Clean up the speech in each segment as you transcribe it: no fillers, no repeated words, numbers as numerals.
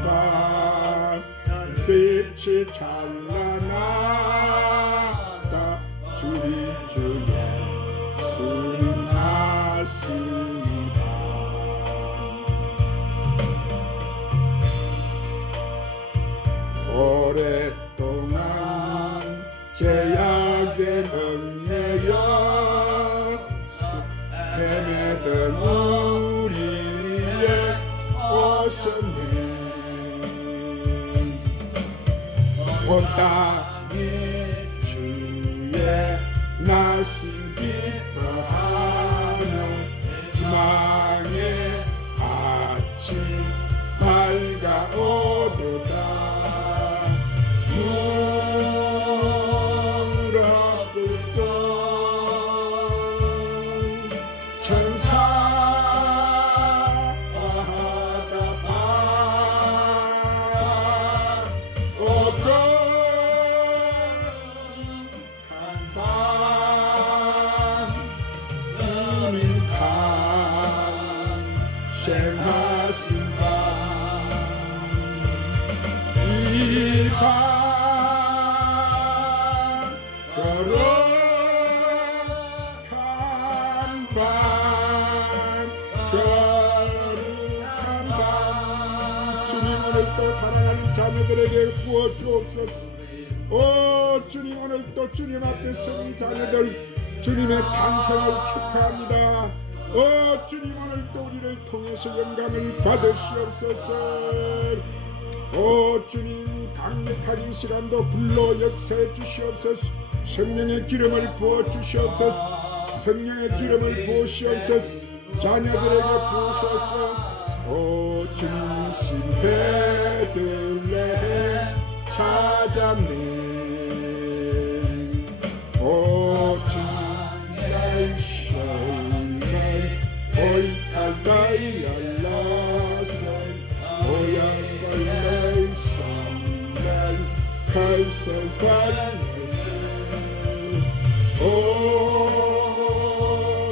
밤 빛이 찬란하다. 주리 주 예수님 하시니라. 오랫동안 죄악에 얽매여 헤매던 우리의 오셨네. 온 땅이 주의 나신 기뻐하는 희망의 아침 밝아오도다. 물어보던 천사하다 오고 한 밤 주님 탄생하신 밤. 이 밤 거룩한 밤, 거룩한 밤. 주님 오늘도 사랑하는 자녀들에게 부어주옵소서. 오 주님, 오늘도 주님 앞에 서는 자녀들 주님의 탄생을 축하합니다. 오 주님, 오늘도 우리를 통해서 영광을 받으시옵소서. 오 주님, 강력한 이 시간도 불러 역사해 주시옵소서. 성령의 기름을 부어 주시옵소서. 성령의 기름을 부으시옵소서. 자녀들에게 부으소서. 오 주님, 신베들레헴 찾았네. 오 주님, 날 셔날 오이타가이 알라살 오야발라이 삼날 칼살발레세. 오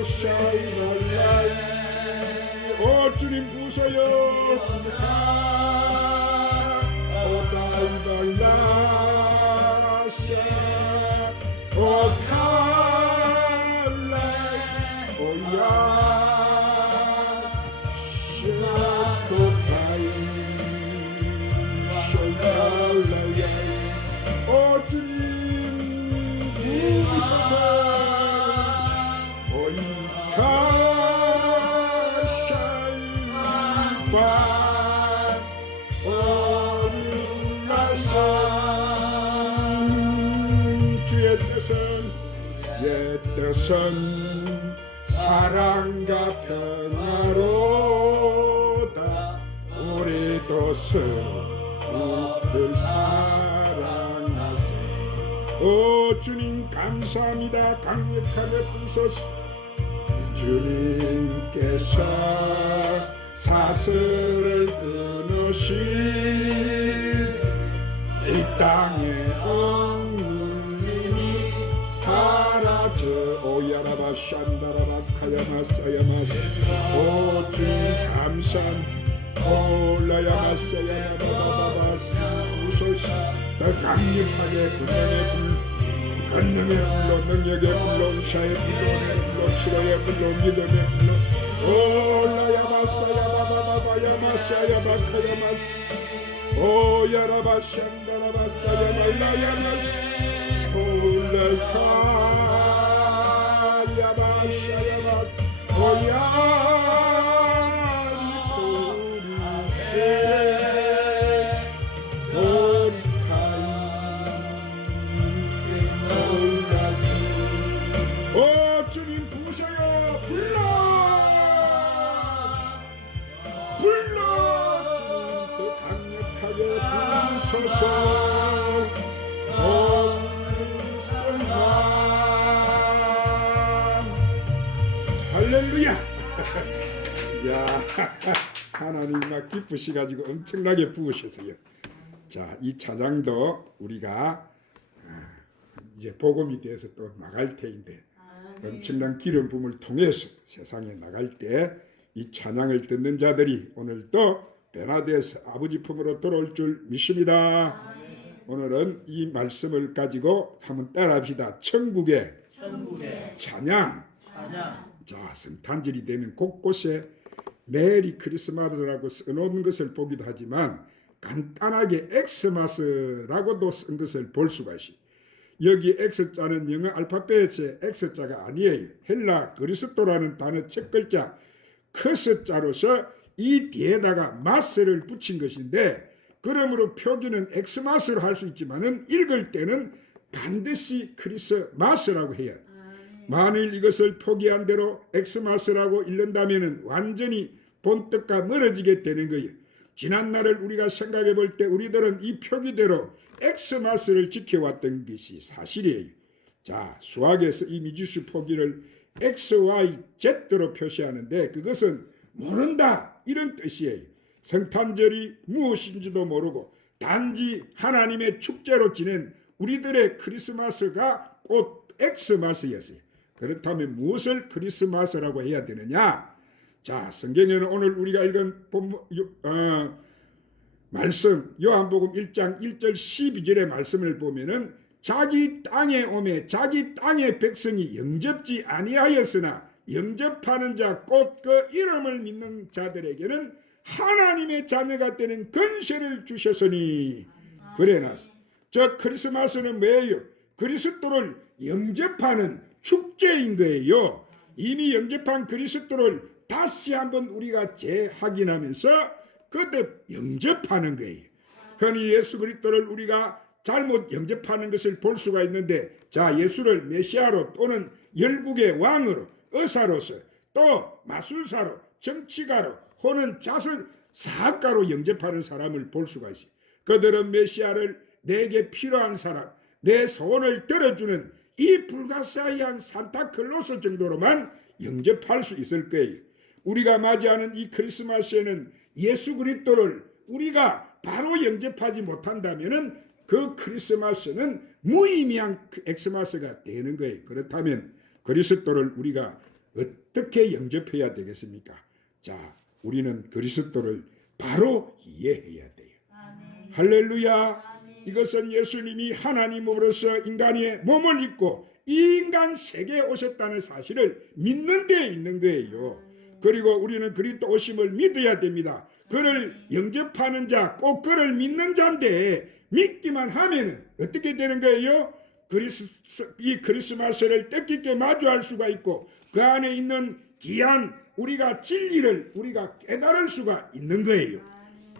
샤이발라이. 오 주님 부서요. 오다이발라샤 오칼라이 오야 샤코파이 샤랄라이. 오 주님 부서서 오이카샤이바 오르라사. 주의 뜻은 사랑과 평화로다. 우리도 서로를 사랑하세. 오 주님 감사합니다. 강력하게 부소서. 주님께서 사슬을 끊으신 이 땅의 억눌림이 사라져. 오야라바 샨다라바 카야마사야마시. 오 주님 감사합니다. 올라야마사야마바바바 부소시. 더 강력하게 권능의 불로, 능력의 불로, 은사의 불로, 불로, 치료의 불로, 믿음의 불로. 올라야마사야바바바야마사야바카야마시. 오야라바샹다라바사야말라야마시. 올라카야마샤야바 오야리코리세. 오 주님 부으셔요. 불러 주님 더 강력하게 부으소서. 온순간 할렐루야. 야 하나님 막 기쁘시가지고 엄청나게 부으셨어요. 자, 이 찬양도 우리가 이제 복음이 돼서 또 나갈 때인데 엄청난 기름 부음을 통해서 세상에 나갈 때 이 찬양을 듣는 자들이 오늘도 변화돼서 아버지 품으로 돌아올 줄 믿습니다. 오늘은 이 말씀을 가지고 한번 따라합시다. 천국의 찬양. 자, 성탄절이 되면 곳곳에 메리 크리스마스라고 써놓은 것을 보기도 하지만 간단하게 엑스마스라고도 쓴 것을 볼 수가 있어요. 여기 X자는 영어 알파벳의 X자가 아니에요. 헬라 그리스도라는 단어 첫 글자 크스자로서 이 뒤에다가 마스를 붙인 것인데, 그러므로 표기는 엑스마스로 할 수 있지만은 읽을 때는 반드시 크리스마스라고 해요. 만일 이것을 포기한 대로 엑스마스라고 읽는다면은 완전히 본뜻과 멀어지게 되는 거예요. 지난날을 우리가 생각해 볼 때 우리들은 이 표기대로 엑스마스를 지켜왔던 것이 사실이에요. 자, 수학에서 이 미지수 포기를 X, Y, Z로 표시하는데 그것은 모른다 이런 뜻이에요. 성탄절이 무엇인지도 모르고 단지 하나님의 축제로 지낸 우리들의 크리스마스가 곧 엑스마스였어요. 그렇다면 무엇을 크리스마스라고 해야 되느냐? 자, 성경에는 오늘 우리가 읽은 말씀 요한복음 1장 1절 12절의 말씀을 보면은 자기 땅에 오매 자기 땅의 백성이 영접지 아니하였으나 영접하는 자 곧 그 이름을 믿는 자들에게는 하나님의 자녀가 되는 권세를 주셨으니 그래놨어. 저 크리스마스는 뭐예요? 그리스도를 영접하는 축제인 거예요. 이미 영접한 그리스도를 다시 한번 우리가 재확인하면서 그때 영접하는 거예요. 흔히 예수 그리스도를 우리가 잘못 영접하는 것을 볼 수가 있는데, 자, 예수를 메시아로 또는 열국의 왕으로, 의사로서, 또 마술사로, 정치가로, 혹은 자선 사학가로 영접하는 사람을 볼 수가 있어요. 그들은 메시아를 내게 필요한 사람, 내 소원을 들어주는 이 불가사의한 산타클로스 정도로만 영접할 수 있을 거예요. 우리가 맞이하는 이 크리스마스에는 예수 그리스도를 우리가 바로 영접하지 못한다면은 그 크리스마스는 무의미한 엑스마스가 되는 거예요. 그렇다면 그리스도를 우리가 어떻게 영접해야 되겠습니까? 자, 우리는 그리스도를 바로 이해해야 돼요. 아멘. 할렐루야. 아멘. 이것은 예수님이 하나님으로서 인간의 몸을 입고 이 인간 세계에 오셨다는 사실을 믿는 데 있는 거예요. 그리고 우리는 그리스도 오심을 믿어야 됩니다. 그를 영접하는 자, 꼭 그를 믿는 자인데 믿기만 하면은 어떻게 되는 거예요? 이 크리스마스를 뜻깊게 마주할 수가 있고 그 안에 있는 귀한 우리가 진리를 우리가 깨달을 수가 있는 거예요.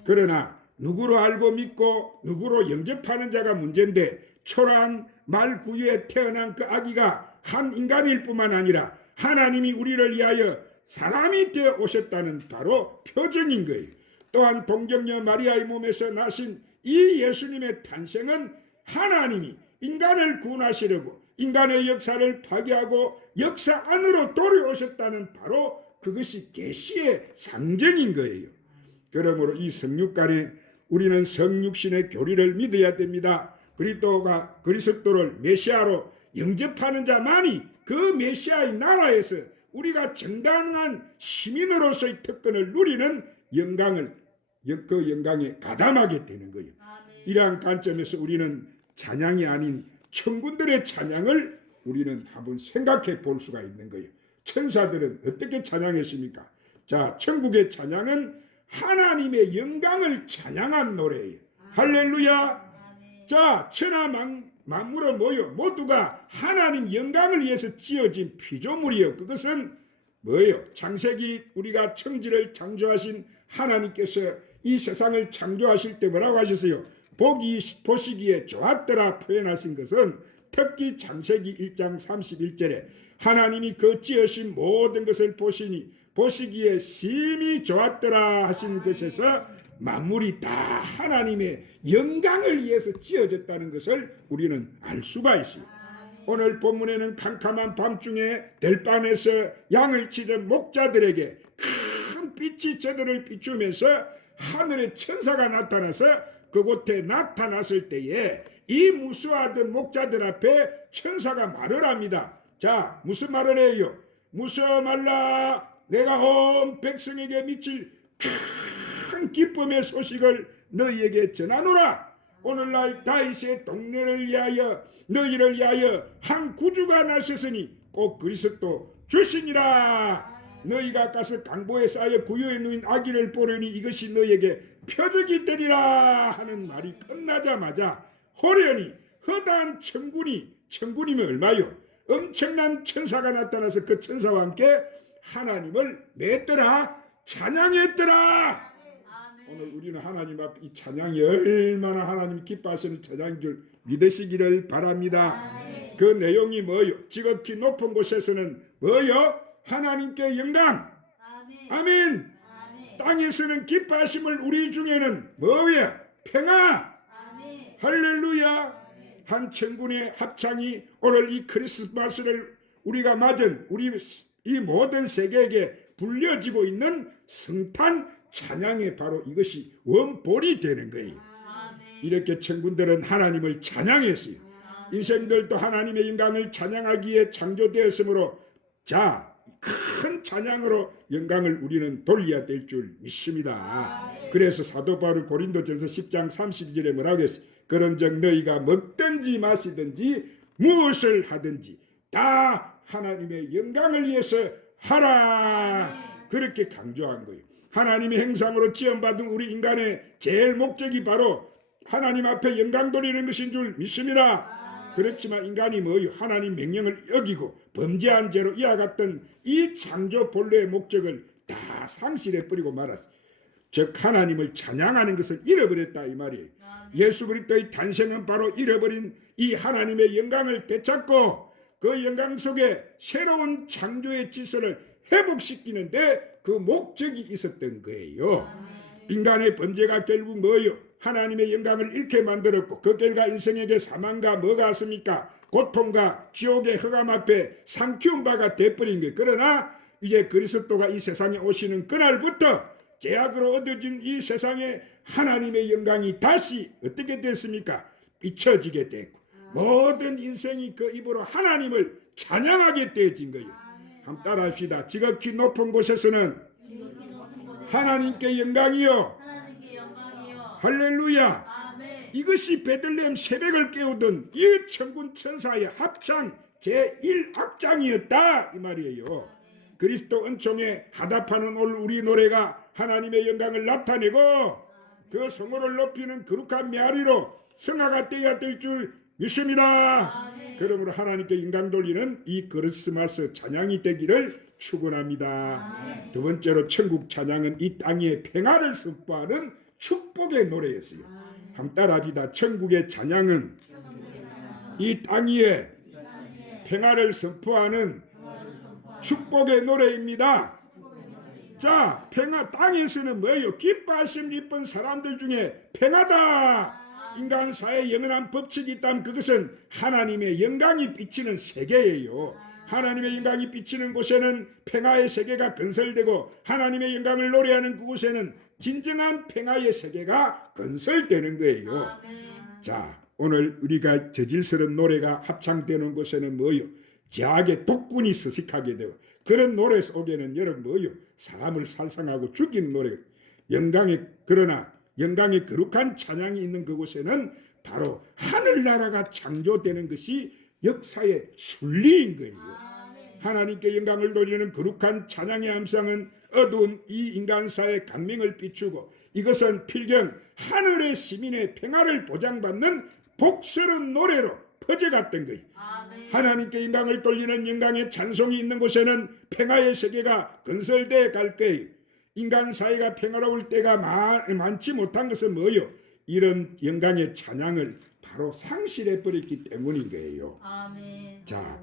그러나 누구로 알고 믿고 누구로 영접하는 자가 문제인데, 초라한 말 구유에 태어난 그 아기가 한 인간일 뿐만 아니라 하나님이 우리를 위하여 사람이 되어 오셨다는 바로 표정인 거예요. 또한 동정녀 마리아의 몸에서 나신 이 예수님의 탄생은 하나님이 인간을 구원하시려고 인간의 역사를 파괴하고 역사 안으로 돌아오셨다는 바로 그것이 계시의 상징인 거예요. 그러므로 이 성육간에 우리는 성육신의 교리를 믿어야 됩니다. 그리스도를 메시아로 영접하는 자만이 그 메시아의 나라에서 우리가 정당한 시민으로서의 특권을 누리는 그 영광에 가담하게 되는 거예요. 이러한 관점에서 우리는 찬양이 아닌 천군들의 찬양을 우리는 한번 생각해 볼 수가 있는 거예요. 천사들은 어떻게 찬양했습니까? 자, 천국의 찬양은 하나님의 영광을 찬양한 노래예요. 할렐루야. 자, 천하 만물은 뭐요? 모두가 하나님 영광을 위해서 지어진 피조물이에요. 그것은 뭐예요? 창세기 우리가 천지를 창조하신 하나님께서 이 세상을 창조하실 때 뭐라고 하셨어요? 보시기에 좋았더라 표현하신 것은 특히 창세기 1장 31절에 하나님이 그 지으신 모든 것을 보시기에 심히 좋았더라 하신 것에서 만물이 다 하나님의 영광을 위해서 지어졌다는 것을 우리는 알 수가 있어요. 오늘 본문에는 캄캄한 밤중에 들판에서 양을 치던 목자들에게 큰 빛이 저들을 비추면서 하늘의 천사가 나타나서 그곳에 나타났을 때에 이 무수하던 목자들 앞에 천사가 말을 합니다. 자, 무슨 말을 해요? 무서워 말라. 내가 온 백성에게 미칠 큰 큰 기쁨의 소식을 너희에게 전하노라. 오늘날 다윗의 동네를 위하여 너희를 위하여 한 구주가 나셨으니 꼭 그리스도 주시니라. 너희가 가서 강보에 쌓여 구유에 누인 아기를 보려니 이것이 너희에게 표적이 되리라 하는 말이 끝나자마자 호련히 허다한 천군이면 얼마요? 엄청난 천사가 나타나서 그 천사와 함께 하나님을 냈더라, 찬양했더라. 오늘 우리는 하나님 앞 이 찬양이 얼마나 하나님 기뻐하시는 찬양인 줄 믿으시기를 바랍니다. 그 내용이 뭐요? 지극히 높은 곳에서는 뭐요? 하나님께 영광. 아멘. 땅에서는 기뻐하심을 우리 중에는 뭐예요? 평화. 할렐루야. 한 천군의 합창이 오늘 이 크리스마스를 우리가 맞은 우리 이 모든 세계에게 불려지고 있는 성탄 찬양의 바로 이것이 원본이 되는 거예요. 이렇게 천군들은 하나님을 찬양했어요. 인생들도 하나님의 영광을 찬양하기에 창조되었으므로 자, 큰 찬양으로 영광을 우리는 돌려야 될 줄 믿습니다. 그래서 사도 바울 고린도전서 10장 32절에 뭐라고 했어요? 그런즉 너희가 먹든지 마시든지 무엇을 하든지 다 하나님의 영광을 위해서 하라. 그렇게 강조한 거예요. 하나님의 형상으로 지음받은 우리 인간의 제일 목적이 바로 하나님 앞에 영광 돌리는 것인 줄 믿습니다. 그렇지만 인간이 뭐요? 하나님 명령을 어기고 범죄한 죄로 이와 같은 이 창조 본래의 목적을 다 상실해 버리고 말았어요. 즉 하나님을 찬양하는 것을 잃어버렸다 이 말이에요. 예수 그리스도의 탄생은 바로 잃어버린 이 하나님의 영광을 되찾고 그 영광 속에 새로운 창조의 질서를 회복시키는데 그 목적이 있었던 거예요. 인간의 범죄가 결국 뭐요? 하나님의 영광을 잃게 만들었고 그 결과 인생에게 사망과 뭐가 왔습니까? 고통과 지옥의 흑암 앞에 삼키운 바가 돼버린 거예요. 그러나 이제 그리스도가 이 세상에 오시는 그날부터 죄악으로 얻어진 이 세상에 하나님의 영광이 다시 어떻게 됐습니까? 비춰지게 됐고 모든 인생이 그 입으로 하나님을 찬양하게 되어진 거예요. 한번 따라합시다. 지극히 높은 곳에서는 하나님께 영광이요. 할렐루야. 이것이 베들레헴 새벽을 깨우던 이 천군 천사의 합창 제1악장이었다 이 말이에요. 그리스도 은총에 하답하는 오늘 우리 노래가 하나님의 영광을 나타내고 그 성호를 높이는 거룩한 메아리로 성화가 되어야 될 줄 믿습니다. 그러므로 하나님께 영광 돌리는 이 크리스마스 찬양이 되기를 축원합니다. 두 번째로 천국 찬양은 이 땅의 평화를 선포하는 축복의 노래였어요. 한번 따라합시다. 천국의 찬양은 이 땅 위에 평화를 선포하는 축복의 노래입니다. 자, 평화 땅에서는 뭐예요? 기뻐하심 기쁜 사람들 중에 평화다. 인간사회에 영원한 법칙이 있다면 그것은 하나님의 영광이 비치는 세계예요. 하나님의 영광이 비치는 곳에는 평화의 세계가 건설되고 하나님의 영광을 노래하는 그곳에는 진정한 평화의 세계가 건설되는 거예요. 자, 오늘 우리가 저질스러운 노래가 합창되는 곳에는 뭐요? 죄악의 독군이 서식하게 되고 그런 노래 속에는 여러분 뭐요? 사람을 살상하고 죽이는 노래. 그러나 영광의 거룩한 찬양이 있는 그곳에는 바로 하늘나라가 창조되는 것이 역사의 순리인 거예요. 하나님께 영광을 돌리는 거룩한 찬양의 암상은 어두운 이 인간사의 강명을 비추고 이것은 필경 하늘의 시민의 평화를 보장받는 복스러운 노래로 퍼져갔던 거예요. 하나님께 영광을 돌리는 영광의 찬송이 있는 곳에는 평화의 세계가 건설되어 갈 거예요. 인간 사회가 평화로울 때가 많지 못한 것은 뭐요? 이런 영광의 찬양을 바로 상실해 버렸기 때문인 거예요. 아멘. 자,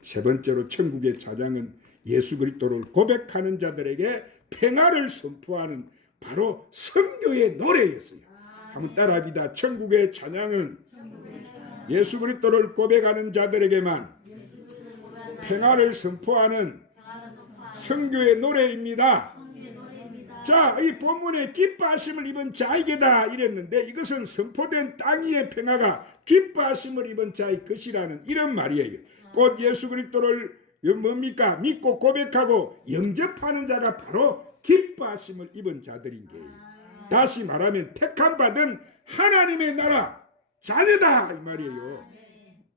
세 번째로 천국의 찬양은 예수 그리스도를 고백하는 자들에게 평화를 선포하는 바로 선교의 노래였어요. 한번 따라합니다. 천국의 찬양은 예수 그리스도를 고백하는 자들에게만 평화를 선포하는 선교의 노래입니다. 자, 이 본문에 기뻐하심을 입은 자에게다 이랬는데 이것은 선포된 땅 위의 평화가 기뻐하심을 입은 자의 것이라는 이런 말이에요. 곧 예수 그리스도를 뭡니까? 믿고 고백하고 영접하는 자가 바로 기뻐하심을 입은 자들인 거예요. 다시 말하면 택함받은 하나님의 나라 자녀다 이 말이에요.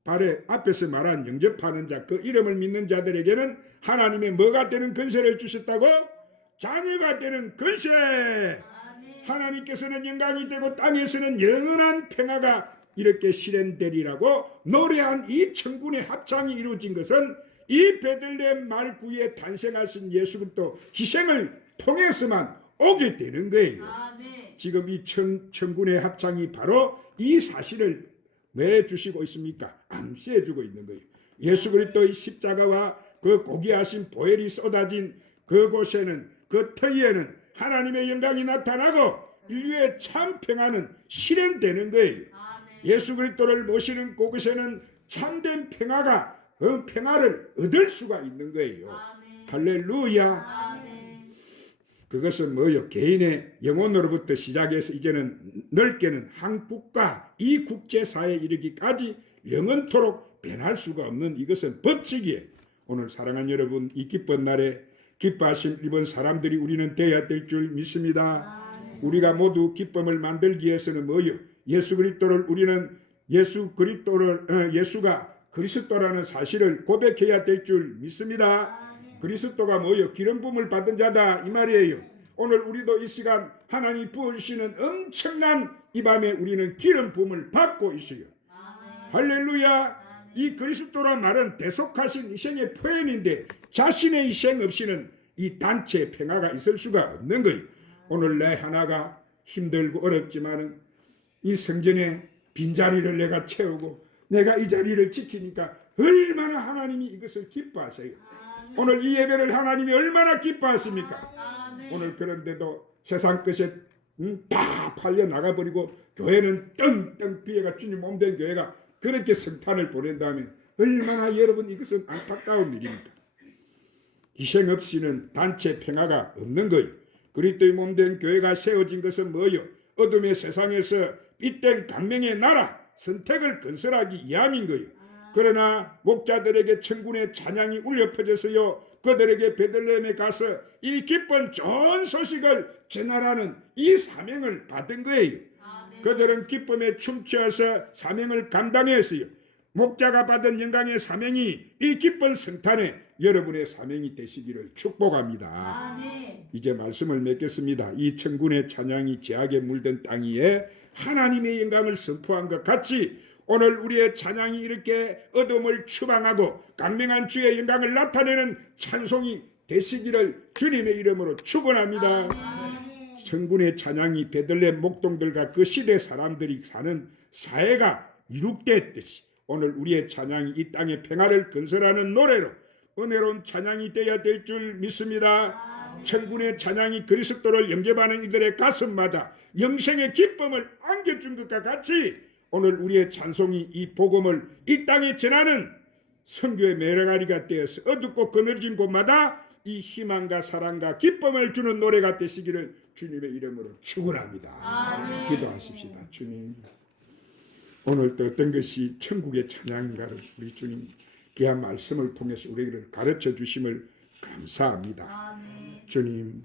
발에 앞에서 말한 영접하는 자, 그 이름을 믿는 자들에게는 하나님의 뭐가 되는 권세를 주셨다고? 자녀가 되는 권세. 하나님께서는 영광이 되고 땅에서는 영원한 평화가 이렇게 실현되리라고 노래한 이 천군의 합창이 이루어진 것은 이 베들레헴 말구에 탄생하신 예수 그리스도 희생을 통해서만 오게 되는 거예요. 지금 이 천군의 합창이 바로 이 사실을 왜 주시고 있습니까? 암시해 주고 있는 거예요. 예수 그리스도의 십자가와 그 고귀하신 보혈이 쏟아진 그곳에는, 그 터위에는 하나님의 영광이 나타나고 인류의 참 평화는 실현되는 거예요. 예수 그리스도를 모시는 그곳에는 참된 평화가, 그 평화를 얻을 수가 있는 거예요. 할렐루야. 그것은 뭐요? 개인의 영혼으로부터 시작해서 이제는 넓게는 한 국가, 이 국제사회에 이르기까지 영원토록 변할 수가 없는 이것은 법칙이에요. 오늘 사랑하는 여러분, 이 기쁜 날에 기뻐하심 입은 사람들이 우리는 되어야 될 줄 믿습니다. 우리가 모두 기쁨을 만들기 위해서는 뭐요? 예수 그리스도를 우리는 예수가 그리스도라는 사실을 고백해야 될 줄 믿습니다. 그리스도가 뭐요? 기름 부음을 받은 자다 이 말이에요. 오늘 우리도 이 시간 하나님 부어주시는 엄청난 이 밤에 우리는 기름 부음을 받고 있어요. 할렐루야. 이 그리스도란 말은 대속하신 희생의 표현인데 자신의 희생 없이는 이 단체 평화가 있을 수가 없는 거예요. 오늘 내 하나가 힘들고 어렵지만은 이 성전의 빈자리를 내가 채우고 내가 이 자리를 지키니까 얼마나 하나님이 이것을 기뻐하세요. 오늘 이 예배를 하나님이 얼마나 기뻐하십니까? 오늘 그런데도 세상 끝에 다 팔려 나가버리고 교회는 떵떵 비어가 주님 몸된 교회가 그렇게 성탄을 보낸다면 얼마나 여러분 이것은 안타까운 일입니까? 희생 없이는 단체 평화가 없는 거예요. 그리스도의 몸된 교회가 세워진 것은 뭐요? 어둠의 세상에서 빛된 강명의 나라 선택을 건설하기 위함인 거예요. 그러나 목자들에게 천군의 찬양이 울려 퍼져서요, 그들에게 베들레헴에 가서 이 기쁜 좋은 소식을 전하라는 이 사명을 받은 거예요. 그들은 기쁨에 춤추어서 사명을 감당했어요. 목자가 받은 영광의 사명이 이 기쁜 성탄에 여러분의 사명이 되시기를 축복합니다. 아멘. 이제 말씀을 맺겠습니다. 이 천군의 찬양이 제약에 물든 땅 위에 하나님의 영광을 선포한 것 같이 오늘 우리의 찬양이 이렇게 어둠을 추방하고 강명한 주의 영광을 나타내는 찬송이 되시기를 주님의 이름으로 축원합니다. 천군의 찬양이 베들레헴 목동들과 그 시대 사람들이 사는 사회가 이룩됐듯이 오늘 우리의 찬양이 이 땅의 평화를 건설하는 노래로 은혜로운 찬양이 되어야 될 줄 믿습니다. 천군의 찬양이 그리스도를 영접하는 이들의 가슴마다 영생의 기쁨을 안겨준 것과 같이 오늘 우리의 찬송이 이 복음을 이 땅에 전하는 선교의 메가리가 되어서 어둡고 그늘진 곳마다 이 희망과 사랑과 기쁨을 주는 노래가 되시기를 주님의 이름으로 축원합니다. 기도하십시다. 주님, 오늘 또 어떤 것이 천국의 찬양인가를 우리 주님 귀한 말씀을 통해서 우리에게 가르쳐 주심을 감사합니다. 주님,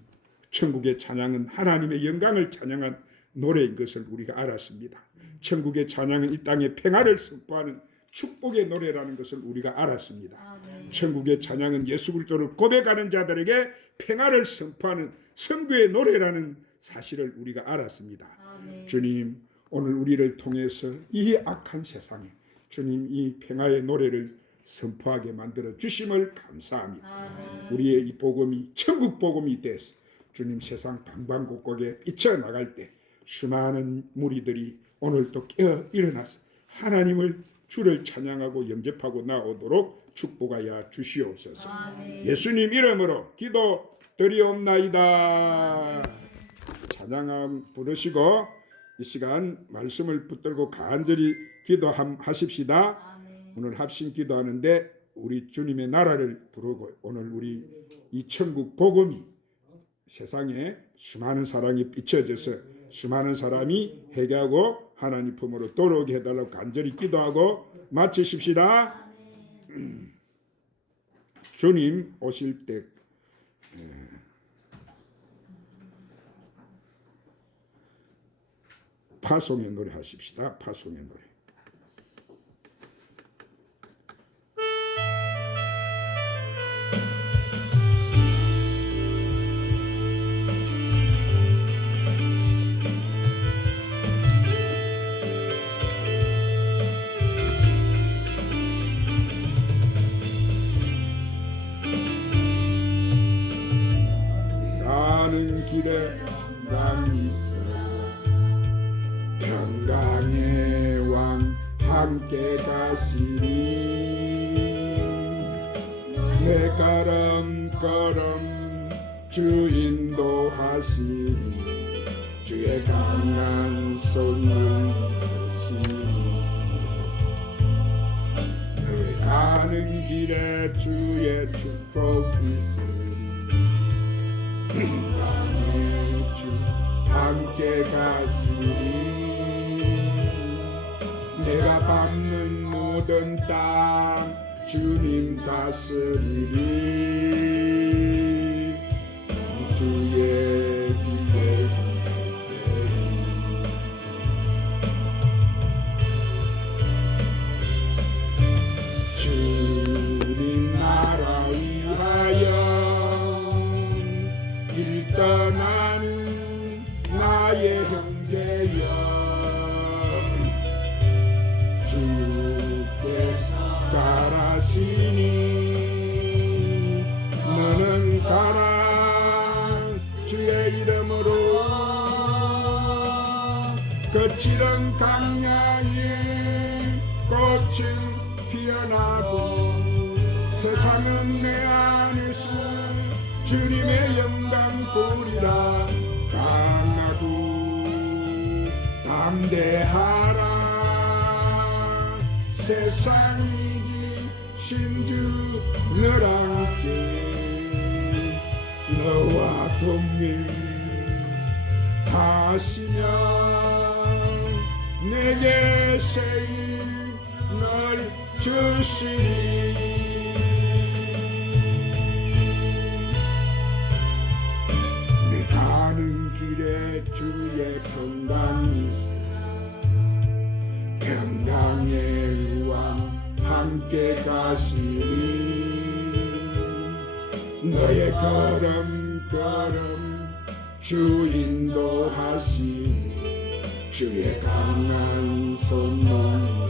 천국의 찬양은 하나님의 영광을 찬양한 노래인 것을 우리가 알았습니다. 천국의 찬양은 이 땅의 평화를 선포하는 축복의 노래라는 것을 우리가 알았습니다. 천국의 찬양은 예수 그리스도를 고백하는 자들에게 평화를 선포하는 선교의 노래라는 사실을 우리가 알았습니다. 주님, 오늘 우리를 통해서 이 악한 세상에 주님 이 평화의 노래를 선포하게 만들어 주심을 감사합니다. 우리의 이 복음이 천국 복음이 돼서 주님 세상 방방곡곡에 삐쳐나갈 때 수많은 무리들이 오늘 또 깨어 일어나서 하나님을 주를 찬양하고 영접하고 나오도록 축복하여 주시옵소서. 예수님 이름으로 기도드리옵나이다. 찬양함 부르시고 이 시간 말씀을 붙들고 간절히 기도하십시다. 오늘 합심 기도하는데 우리 주님의 나라를 부르고 오늘 우리 이 천국 복음이 세상에 수많은 사랑이 비춰져서 수많은 사람이 회개하고 하나님 품으로 돌아오게 해달라고 간절히 기도하고 마치십시다. 주님 오실 때 파송의 노래 하십시다. 파송의 노래. 가는 길에 평강이 있어 평강의 왕 함께 가시니 내 걸음걸음 주 인도하시니 주의 강한 손을 드시니 늘 가는 길에 주의 축복 있으니 평강의 주 함께 가시니 내가 밟는 모든 땅 주님 다스리리 주의 길에 주님 나라 위하여 길 떠나는 나의 형제여 주께 따라시니 너는 가라 주의 이름으로 거칠은 강야에 꽃은 피어나고 세상은 내 안에서 주님의 영광 보리라 강하고 담대하라 세상 이기신 주 늘 함께 너와 동행하시며 내게 세임을 주시리 내 가는 길에 주의 평강이 있어 평강의 왕 함께 가시니 너의 걸음걸음 주 인도하시니 주의 강한 손을